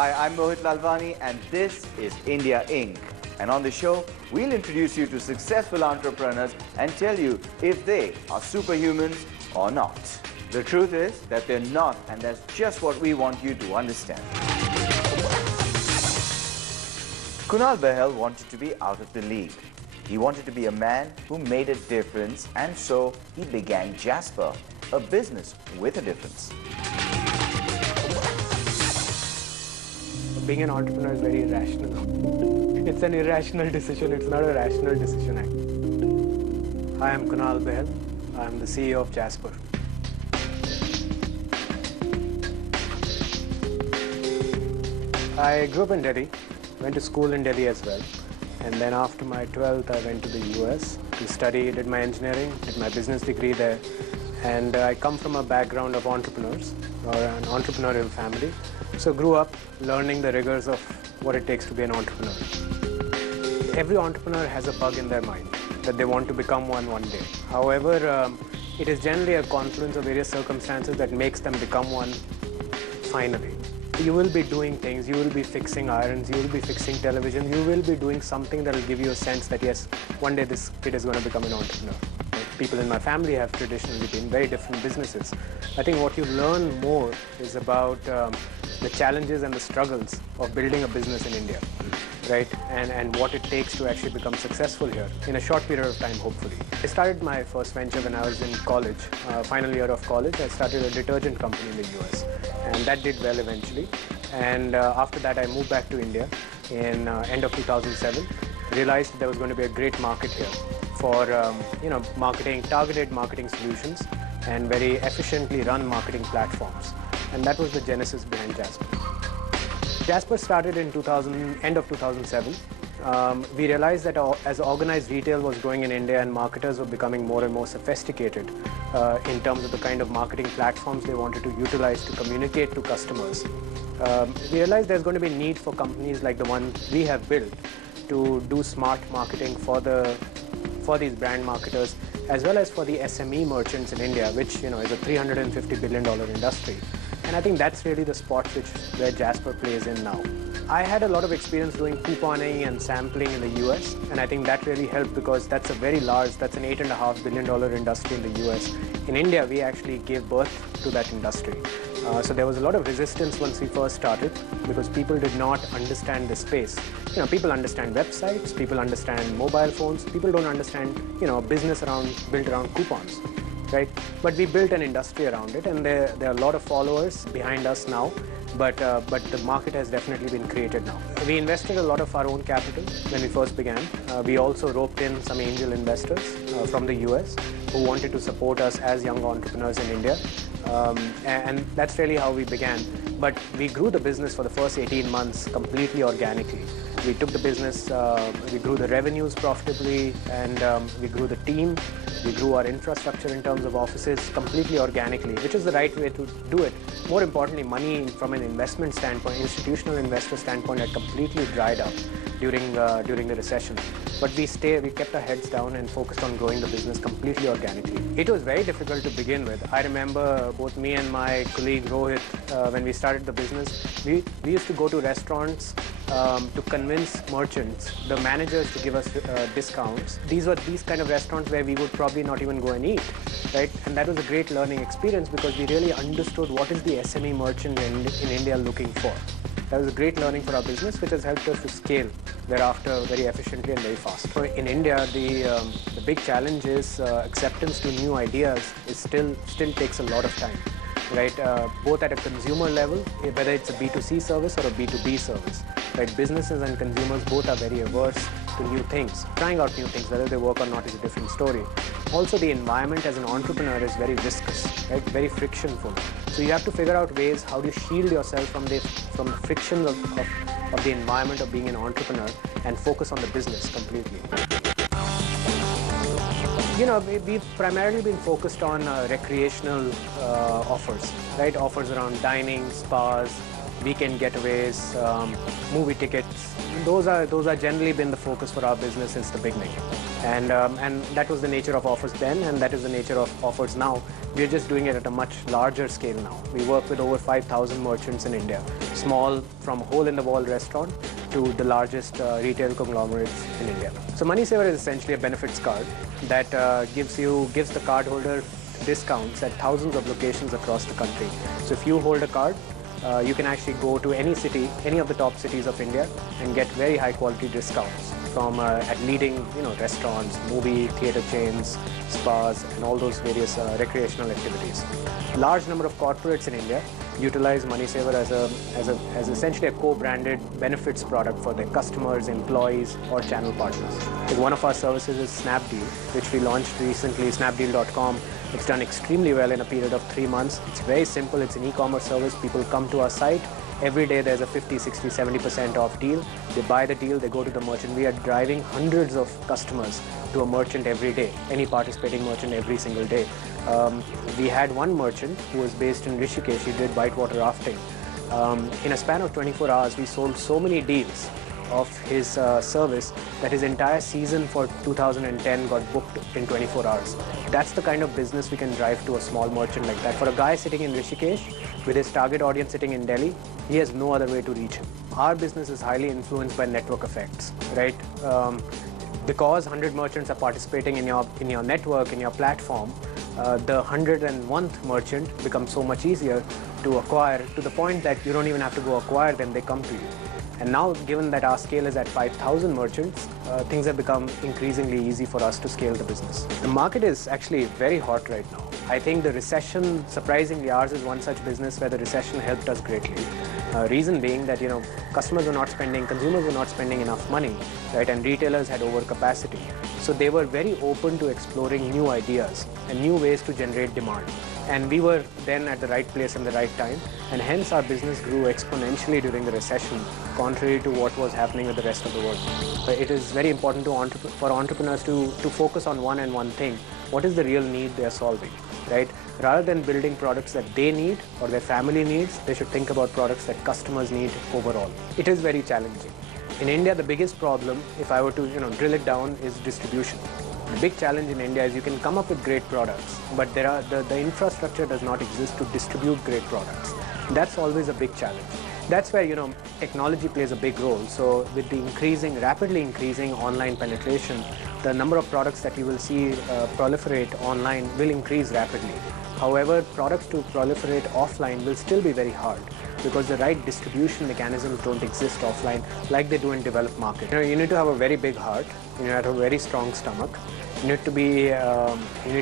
Hi, I'm Mohit Lalwani and this is India Inc. And on the show, we'll introduce you to successful entrepreneurs and tell you if they are superhumans or not. The truth is that they're not, and that's just what we want you to understand. Kunal Bahel wanted to be out of the league. He wanted to be a man who made a difference, and so he began Jasper, a business with a difference. Being an entrepreneur is very irrational. It's an irrational decision, it's not a rational decision. Hi, I'm Kunal Bahel. I'm the CEO of Jasper. I grew up in Delhi, went to school in Delhi as well. And then after my 12th, I went to the US to study, did my engineering, did my business degree there. And I come from a background of entrepreneurs, or an entrepreneurial family. So grew up learning the rigors of what it takes to be an entrepreneur. Every entrepreneur has a bug in their mind that they want to become one day. However, it is generally a confluence of various circumstances that makes them become one finally. You will be doing things, you will be fixing irons, you will be fixing television, you will be doing something that will give you a sense that yes, one day this kid is going to become an entrepreneur. People in my family have traditionally been very different businesses. I think what you learn more is about the challenges and the struggles of building a business in India, right? And what it takes to actually become successful here in a short period of time, hopefully. I started my first venture when I was in college, final year of college. I started a detergent company in the US, and that did well eventually. And after that, I moved back to India in end of 2007. Realized there was going to be a great market here for marketing, targeted marketing solutions, and very efficiently run marketing platforms. And that was the genesis behind Jasper. Jasper started in end of 2007. We realized that as organized retail was growing in India and marketers were becoming more and more sophisticated in terms of the kind of marketing platforms they wanted to utilize to communicate to customers, we realized there's going to be a need for companies like the one we have built to do smart marketing for these brand marketers, as well as for the SME merchants in India, which is a $350 billion industry. And I think that's really the spot where Jasper plays in now. I had a lot of experience doing couponing and sampling in the US, and I think that really helped because that's a very large, that's an $8.5 billion industry in the US. In India, we actually gave birth to that industry. So there was a lot of resistance once we first started because people did not understand the space. People understand websites, people understand mobile phones, people don't understand, a business built around coupons, right? But we built an industry around it, and there are a lot of followers behind us now, but the market has definitely been created now. We invested a lot of our own capital when we first began. We also roped in some angel investors from the US who wanted to support us as young entrepreneurs in India. And that's really how we began. But we grew the business for the first 18 months completely organically. We took the business, we grew the revenues profitably, and we grew the team. We grew our infrastructure in terms of offices completely organically, which is the right way to do it. More importantly, money from an investment standpoint, institutional investor standpoint, had completely dried up during the recession. But we kept our heads down and focused on growing the business completely organically. It was very difficult to begin with. I remember both me and my colleague Rohit, when we started the business, we used to go to restaurants to convince merchants, the managers, to give us discounts. These were these kind of restaurants where we would probably not even go and eat, right? And that was a great learning experience because we really understood what is the SME merchant in India looking for. That was a great learning for our business, which has helped us to scale thereafter very efficiently and very fast. So in India, the big challenge is acceptance to new ideas still takes a lot of time, right? Both at a consumer level, whether it's a B2C service or a B2B service, right? Businesses and consumers both are very averse to new things. Trying out new things, whether they work or not, is a different story. Also, the environment as an entrepreneur is very viscous, right? Very frictionful. So you have to figure out ways how do you shield yourself from the frictions of the environment of being an entrepreneur and focus on the business completely. We've primarily been focused on recreational offers, right? Offers around dining, spas, weekend getaways, movie tickets. Those are generally been the focus for our business since the beginning. And that was the nature of offers then, and that is the nature of offers now. We're just doing it at a much larger scale now. We work with over 5,000 merchants in India, small from hole-in-the-wall restaurant to the largest retail conglomerates in India. So MoneySaver is essentially a benefits card that gives the cardholder discounts at thousands of locations across the country. So if you hold a card, you can actually go to any city, any of the top cities of India, and get very high quality discounts from at leading restaurants, movie theater chains, spas, and all those various recreational activities. Large number of corporates in India utilize MoneySaver as essentially a co-branded benefits product for their customers, employees, or channel partners. Like one of our services is Snapdeal, which we launched recently, snapdeal.com. It's done extremely well in a period of 3 months. It's very simple. It's an e-commerce service. People come to our site. Every day there's a 50, 60, 70% off deal. They buy the deal, they go to the merchant. We are driving hundreds of customers to a merchant every day, any participating merchant every single day. We had one merchant who was based in Rishikesh. He did whitewater rafting. In a span of 24 hours, we sold so many deals of his service that his entire season for 2010 got booked in 24 hours. That's the kind of business we can drive to a small merchant like that. For a guy sitting in Rishikesh with his target audience sitting in Delhi, he has no other way to reach him. Our business is highly influenced by network effects, right? Because 100 merchants are participating in your network, in your platform, the 101th merchant becomes so much easier to acquire, to the point that you don't even have to go acquire them, they come to you. And now, given that our scale is at 5,000 merchants, things have become increasingly easy for us to scale the business. The market is actually very hot right now. I think the recession, surprisingly, ours is one such business where the recession helped us greatly. Reason being that, customers were not spending, consumers were not spending enough money, right? And retailers had overcapacity. So they were very open to exploring new ideas and new ways to generate demand. And we were then at the right place and the right time, and hence our business grew exponentially during the recession, contrary to what was happening with the rest of the world. It is very important for entrepreneurs to focus on one thing. What is the real need they are solving, right? Rather than building products that they need or their family needs, they should think about products that customers need overall. It is very challenging. In India, the biggest problem, if I were to drill it down, is distribution. The big challenge in India is you can come up with great products, but the infrastructure does not exist to distribute great products. That's always a big challenge. That's where technology plays a big role. So with the rapidly increasing online penetration, the number of products that you will see proliferate online will increase rapidly. However, products to proliferate offline will still be very hard because the right distribution mechanisms don't exist offline like they do in developed markets. You need to have a very big heart. You need to have a very strong stomach. You need to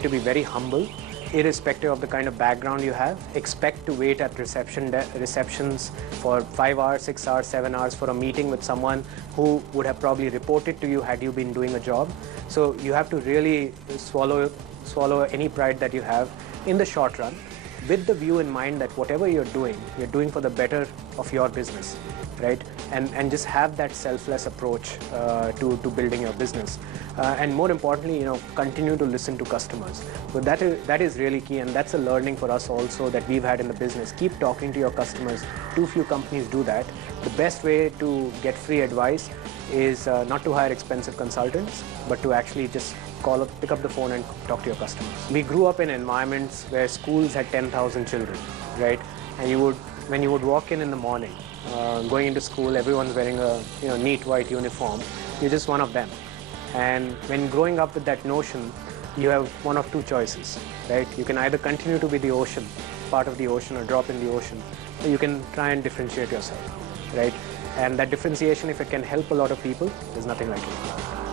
be very humble, irrespective of the kind of background you have. Expect to wait at receptions for 5 hours, 6 hours, 7 hours for a meeting with someone who would have probably reported to you had you been doing a job. So you have to really swallow any pride that you have in the short run, with the view in mind that whatever you're doing for the better of your business, right? And just have that selfless approach to building your business. And more importantly, continue to listen to customers. So that is really key, and that's a learning for us also that we've had in the business. Keep talking to your customers. Too few companies do that. The best way to get free advice is not to hire expensive consultants, but to actually just pick up the phone and talk to your customers. We grew up in environments where schools had 10,000 children, right? And when you would walk in the morning, going into school, everyone's wearing a neat white uniform. You're just one of them. And when growing up with that notion, you have one of two choices, right? You can either continue to be the ocean, part of the ocean, or drop in the ocean, or you can try and differentiate yourself, right? And that differentiation, if it can help a lot of people, there's nothing like it.